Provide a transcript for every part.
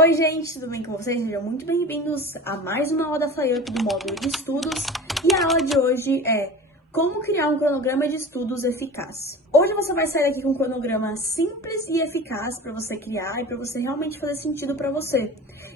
Oi gente, tudo bem com vocês? Sejam muito bem-vindos a mais uma aula da FlyUp do módulo de estudos. E a aula de hoje é como criar um cronograma de estudos eficaz. Hoje você vai sair daqui com um cronograma simples e eficaz para você criar e para você realmente fazer sentido para você.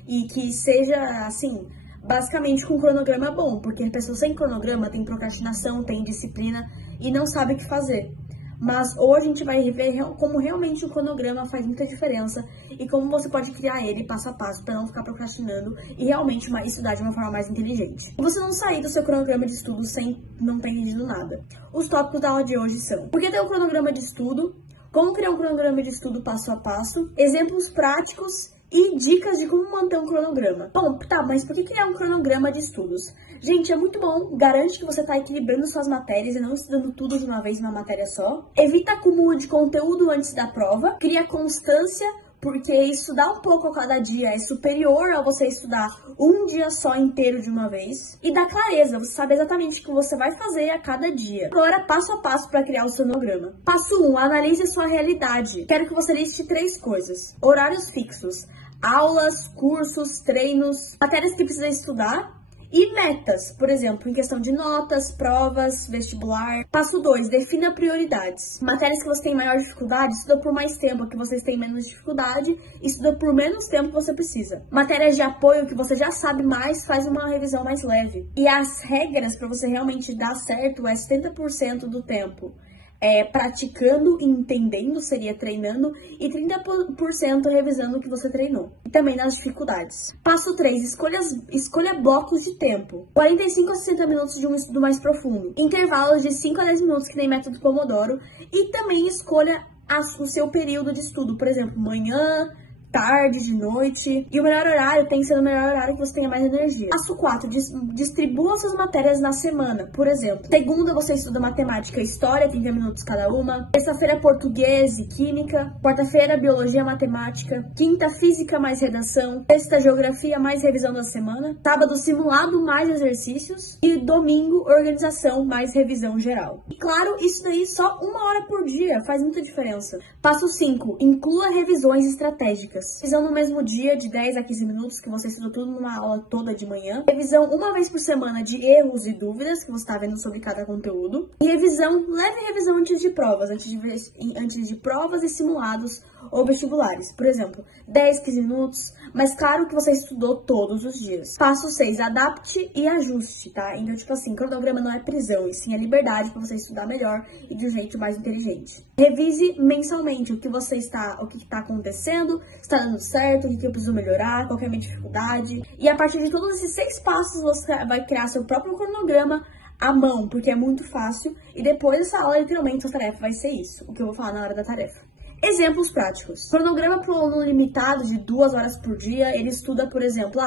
E que seja, assim, basicamente com um cronograma bom, porque a pessoa sem cronograma tem procrastinação, tem disciplina e não sabe o que fazer. Mas hoje a gente vai ver como realmente o cronograma faz muita diferença e como você pode criar ele passo a passo para não ficar procrastinando e realmente estudar de uma forma mais inteligente. E você não sair do seu cronograma de estudo sem não ter entendido nada. Os tópicos da aula de hoje são: por que ter um cronograma de estudo, como criar um cronograma de estudo passo a passo, exemplos práticos e dicas de como manter um cronograma. Bom, tá, mas por que criar um cronograma de estudos? Gente, é muito bom, garante que você está equilibrando suas matérias e não estudando tudo de uma vez numa matéria só. Evita acúmulo de conteúdo antes da prova, cria constância, porque estudar um pouco a cada dia é superior a você estudar um dia só inteiro de uma vez. E dá clareza, você sabe exatamente o que você vai fazer a cada dia. Agora, passo a passo para criar o seu cronograma. Passo 1, analise a sua realidade. Quero que você liste 3 coisas: horários fixos, aulas, cursos, treinos, matérias que precisa estudar e metas, por exemplo, em questão de notas, provas, vestibular. Passo 2, defina prioridades. Matérias que você tem maior dificuldade, estuda por mais tempo. Que vocês têm menos dificuldade, estuda por menos tempo que você precisa. Matérias de apoio que você já sabe mais, faz uma revisão mais leve. E as regras para você realmente dar certo é 70% do tempo praticando e entendendo, seria treinando, e 30% revisando o que você treinou. E também nas dificuldades. Passo 3, escolha blocos de tempo. 45 a 60 minutos de um estudo mais profundo. Intervalos de 5 a 10 minutos, que nem método Pomodoro. E também escolha o seu período de estudo. Por exemplo, manhã, tarde, de noite. E o melhor horário tem que ser o melhor horário que você tenha mais energia. Passo 4, distribua suas matérias na semana. Por exemplo, segunda você estuda matemática e história, 30 minutos cada uma. Terça-feira, português e química. Quarta-feira, biologia e matemática. Quinta, física mais redação. Sexta, geografia mais revisão da semana. Sábado, simulado mais exercícios. E domingo, organização mais revisão geral. E claro, isso daí só 1 hora por dia faz muita diferença. Passo 5, inclua revisões estratégicas. Revisão no mesmo dia, de 10 a 15 minutos, que você estudou tudo numa aula toda de manhã. Revisão uma vez por semana de erros e dúvidas que você está vendo sobre cada conteúdo. E leve revisão antes de provas, antes de provas e simulados ou vestibulares. Por exemplo, 10, 15 minutos, mas claro que você estudou todos os dias. Passo 6, adapte e ajuste, tá? Então, tipo assim, cronograma não é prisão, e sim é liberdade para você estudar melhor e de um jeito mais inteligente. Revise mensalmente o que está acontecendo, está dando certo, o que eu preciso melhorar, qual é a minha dificuldade. E a partir de todos esses 6 passos, você vai criar seu próprio cronograma à mão, porque é muito fácil. E depois dessa aula, literalmente, sua tarefa vai ser isso, o que eu vou falar na hora da tarefa. Exemplos práticos. Cronograma para um aluno limitado de 2 horas por dia, ele estuda, por exemplo,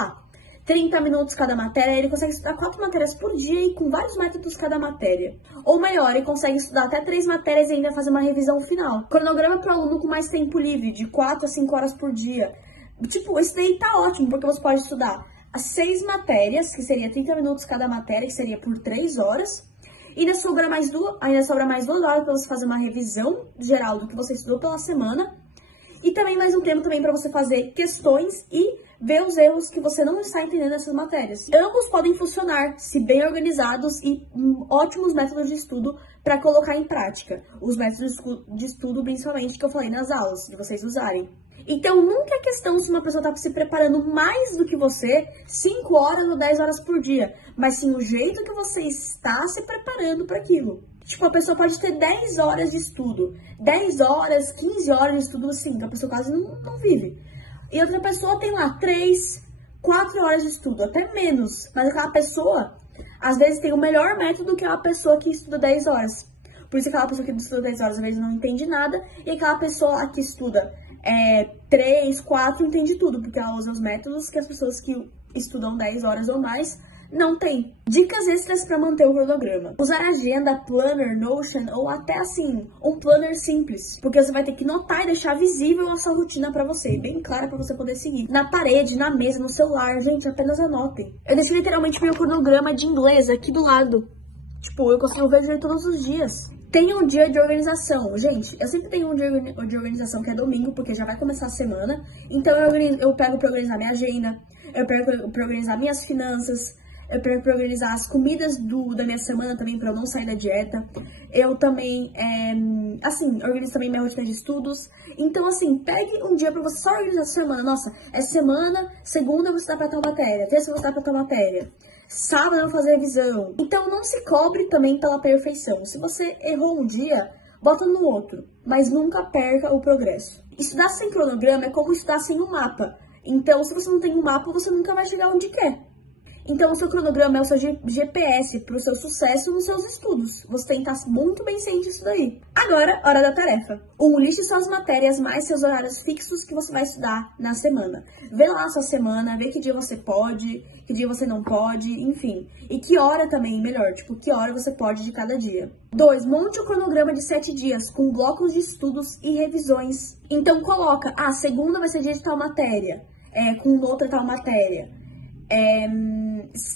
30 minutos cada matéria, ele consegue estudar 4 matérias por dia e com vários métodos cada matéria. Ou melhor, ele consegue estudar até 3 matérias e ainda fazer uma revisão final. Cronograma para o aluno com mais tempo livre, de 4 a 5 horas por dia. Tipo, esse daí tá ótimo, porque você pode estudar as 6 matérias, que seria 30 minutos cada matéria, que seria por 3 horas. E ainda sobra mais 2 horas para você fazer uma revisão geral do que você estudou pela semana. E também mais um tempo também para você fazer questões e ver os erros que você não está entendendo nessas matérias. Ambos podem funcionar se bem organizados e ótimos métodos de estudo para colocar em prática. Os métodos de estudo, principalmente, que eu falei nas aulas, de vocês usarem. Então, nunca é questão se uma pessoa está se preparando mais do que você, 5 horas ou 10 horas por dia, mas sim o jeito que você está se preparando para aquilo. Tipo, a pessoa pode ter 10 horas de estudo, 10 horas, 15 horas de estudo, assim, que a pessoa quase não vive. E outra pessoa tem lá 3, 4 horas de estudo, até menos. Mas aquela pessoa, às vezes, tem o melhor método que a pessoa que estuda 10 horas. Por isso, aquela pessoa que estuda 10 horas, às vezes, não entende nada. E aquela pessoa que estuda 3, 4, entende tudo. Porque ela usa os métodos que as pessoas que estudam 10 horas ou mais não tem. Dicas extras para manter o cronograma. Usar agenda, planner, Notion ou até assim, um planner simples. Porque você vai ter que notar e deixar visível a sua rotina para você, bem clara para você poder seguir. Na parede, na mesa, no celular, gente, apenas anotem. Eu deixei literalmente meu cronograma de inglês aqui do lado. Tipo, eu consigo ver ele todos os dias. Tenha um dia de organização. Gente, eu sempre tenho um dia de organização que é domingo, porque já vai começar a semana. Então eu pego pra organizar minha agenda, eu pego pra organizar minhas finanças, eu pego pra organizar as comidas da minha semana também, pra eu não sair da dieta. Eu também, organizo também minha rotina de estudos. Então, assim, pegue um dia pra você só organizar a sua semana. Nossa, essa semana, segunda você dá pra tal matéria, terça você dá pra tal matéria. Sábado eu vou fazer revisão. Então não se cobre também pela perfeição. Se você errou um dia, bota no outro, mas nunca perca o progresso. Estudar sem cronograma é como estudar sem um mapa. Então, se você não tem um mapa, você nunca vai chegar onde quer. Então, o seu cronograma é o seu GPS para o seu sucesso nos seus estudos. Você tem que estar muito bem ciente disso daí. Agora, hora da tarefa. Liste suas matérias mais seus horários fixos que você vai estudar na semana. Vê lá a sua semana, vê que dia você pode, que dia você não pode, enfim. E que hora também, melhor, que hora você pode de cada dia. 2. Monte um cronograma de 7 dias, com blocos de estudos e revisões. Então, coloca, segunda vai ser dia de tal matéria, com outra tal matéria.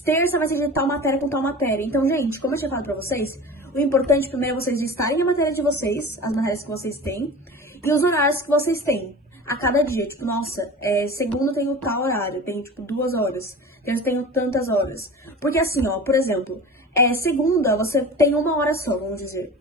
Terça vai ser de tal matéria com tal matéria. Então, gente, como eu tinha falado pra vocês, o importante primeiro é vocês listarem a matéria de vocês, as matérias que vocês têm, e os horários que vocês têm a cada dia. Segunda eu tenho tal horário, tenho 2 horas, terça eu tenho tantas horas. Porque assim, por exemplo, segunda você tem 1 hora só, vamos dizer.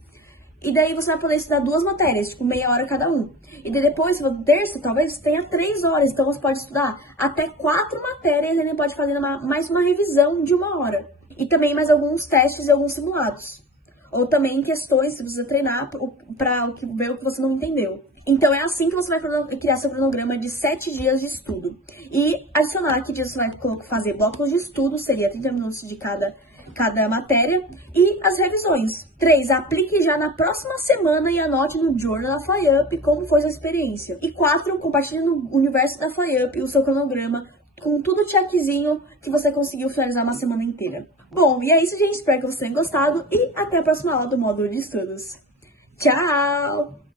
E daí você vai poder estudar 2 matérias, meia hora cada um. E daí depois, terça, talvez você tenha 3 horas. Então você pode estudar até 4 matérias e ele pode fazer mais uma revisão de 1 hora. E também mais alguns testes e alguns simulados. Ou também questões, se você treinar para ver o que você não entendeu. Então é assim que você vai criar seu cronograma de 7 dias de estudo. E adicionar que dia você vai fazer blocos de estudo, seria 30 minutos de cada matéria, e as revisões. 3. Aplique já na próxima semana e anote no Journal da FlyUp como foi sua experiência. E 4. Compartilhe no universo da FlyUp o seu cronograma com tudo checkzinho que você conseguiu finalizar uma semana inteira. Bom, e é isso, gente. Espero que vocês tenham gostado e até a próxima aula do módulo de estudos. Tchau!